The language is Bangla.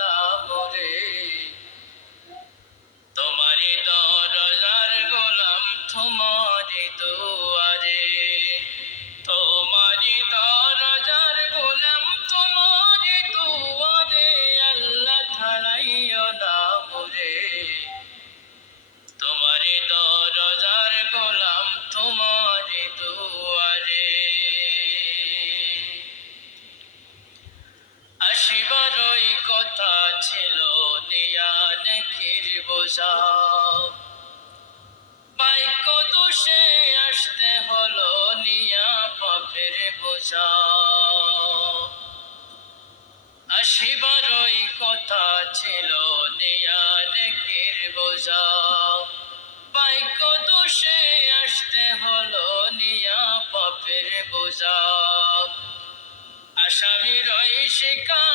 না মোরে। তোমারি দরজার গোলাম তোমারি দুয়ারে, তোমারি দরজার গোলাম তোমারি দুয়ারে, আল্লাহ ছাড়াইও না মোরে। তোমারি দরজার গোলাম তোমারি দুয়ারে। আসিবারই কথা ছিল নিয়া নেকির বোঝা, বাইক দোষে আসতে হলো নিয়া পাপের বোঝা। আসিবারই কথা ছিল নিয়া নেকির বোঝা, বাইক দোষে আসতে হলো নিয়া পাপের বোঝা। আসামির ওই শিকার